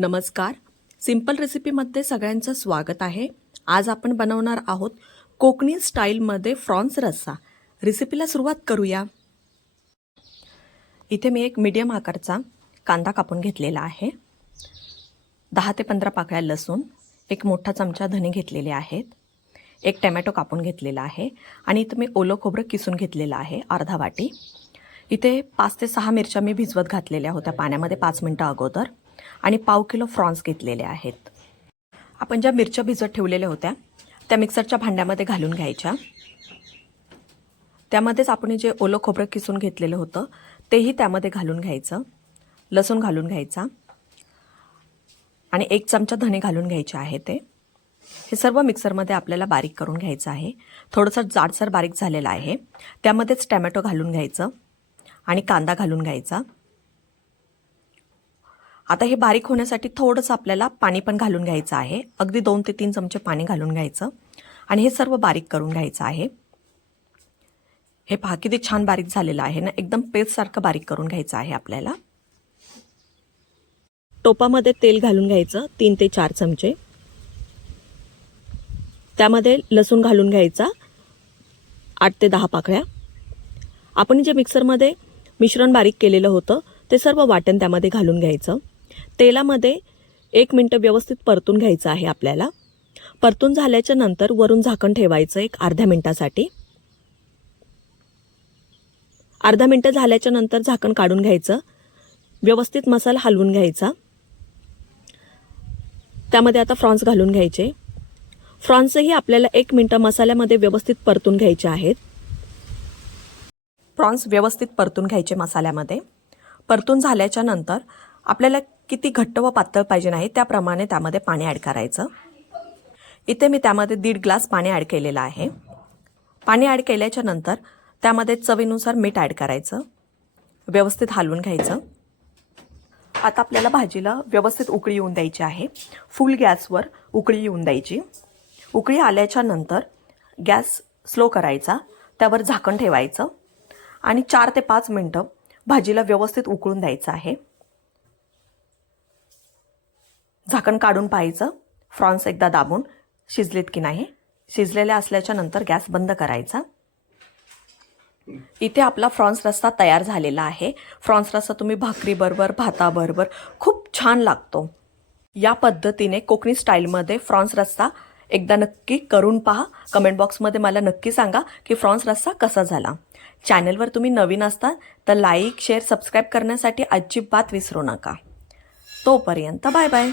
नमस्कार. सिंपल रेसिपीमध्ये सगळ्यांचं स्वागत आहे. आज आपण बनवणार आहोत कोकणी स्टाईलमध्ये फ्रॉन्स रस्सा. रेसिपीला सुरुवात करूया. इथे मी एक मीडियम आकारचा कांदा कापून घेतलेला आहे. 10 ते 15 पाकळ्या लसूण, एक मोठा चमचा धने घेतलेले आहेत, एक टोमॅटो कापून घेतलेला आहे आणि इथे मी ओलं खोबरं किसून घेतलेलं आहे अर्धा वाटी. इथे 5 ते 6 मिरच्या मी भिजवत घातलेल्या होत्या पाण्यामध्ये 5 मिनिटं अगोदर आणि पाव किलो फ्रॉन्स घेतलेले आहेत. आपण ज्या मिरच्या भिजत ठेवलेल्या होत्या त्या मिक्सरच्या भांड्यामध्ये घालून घ्यायच्या. त्यामध्येच आपण जे ओलं खोबरं किसून घेतलेलं होतं तेही त्यामध्ये घालून घ्यायचं. लसूण घालून घ्यायचा आणि 1 चमचा धने घालून घ्यायचे आहे. हे सर्व मिक्सरमध्ये आपल्याला बारीक करून घ्यायचं आहे. थोडंसं जाडसर बारीक झालेलं आहे. त्यामध्येच टोमॅटो घालून घ्यायचं आणि कांदा घालून घ्यायचा. आता हे बारीक होण्यासाठी थोडंसं आपल्याला पाणी पण घालून घ्यायचं आहे. अगदी 2 ते 3 चमचे पाणी घालून घ्यायचं आणि हे सर्व बारीक करून घ्यायचं आहे. हे पहा किती छान बारीक झालेलं आहे ना, एकदम पेस्टसारखं बारीक करून घ्यायचं आहे आपल्याला. टोपामध्ये तेल घालून घ्यायचं 3 ते 4 चमचे. त्यामध्ये लसूण घालून घ्यायचा 8 ते 10 पाकळ्या. आपण जे मिक्सरमध्ये मिश्रण बारीक केलेलं होतं ते सर्व वाटण त्यामध्ये घालून घ्यायचं. तेलामध्ये 1 मिनिट व्यवस्थित परतून घ्यायचं आहे आपल्याला. परतून झाल्याच्या नंतर वरून झाकण ठेवायचं एक अर्ध्या मिनिटासाठी. अर्धा मिनिट झाल्याच्या नंतर झाकण काढून घ्यायचं. व्यवस्थित मसाला हलवून घ्यायचा. त्यामध्ये आता फ्रॉन्स घालून घ्यायचे. फ्रॉन्सही आपल्याला 1 मिनिट मसाल्यामध्ये व्यवस्थित परतून घ्यायचे आहेत. प्रॉन्स व्यवस्थित परतून घ्यायचे मसाल्यामध्ये. परतून झाल्याच्या नंतर आपल्याला किती घट्ट व पातळ पाहिजे नाही त्याप्रमाणे त्यामध्ये पाणी ॲड करायचं. इथे मी त्यामध्ये 1.5 ग्लास पाणी ॲड केलेलं आहे. पाणी ॲड केल्याच्या नंतर त्यामध्ये चवीनुसार मीठ ॲड करायचं. व्यवस्थित हलवून घ्यायचं. आता आपल्याला भाजीला व्यवस्थित उकळी येऊन द्यायची आहे. फुल गॅसवर उकळी येऊन द्यायची. उकळी आल्याच्या नंतर गॅस स्लो करायचा. त्यावर झाकण ठेवायचं आणि 4 ते 5 मिनिटं भाजीला व्यवस्थित उकळून द्यायचं आहे. झाकण काढून पाहायचं फ्रॉन्स एकदा दाबून शिजलेत की नाही. शिजलेल्या असल्याच्या नंतर गॅस बंद करायचा. इथे आपला फ्रॉन्स रस्सा तयार झालेला आहे. फ्रॉन्स रस्सा तुम्ही भाकरीबरोबर भाताबरोबर खूप छान लागतो. या पद्धतीने कोकणी स्टाईलमध्ये फ्रॉन्स रस्सा एकदा नक्की करून पहा. कमेंट बॉक्समध्ये मला नक्की सांगा की फ्रॉन्स रस्सा कसा झाला. चॅनलवर तुम्ही नवीन असता तर लाईक शेअर सबस्क्राईब करण्यासाठी अजिबात विसरू नका. तोपर्यंत बाय बाय.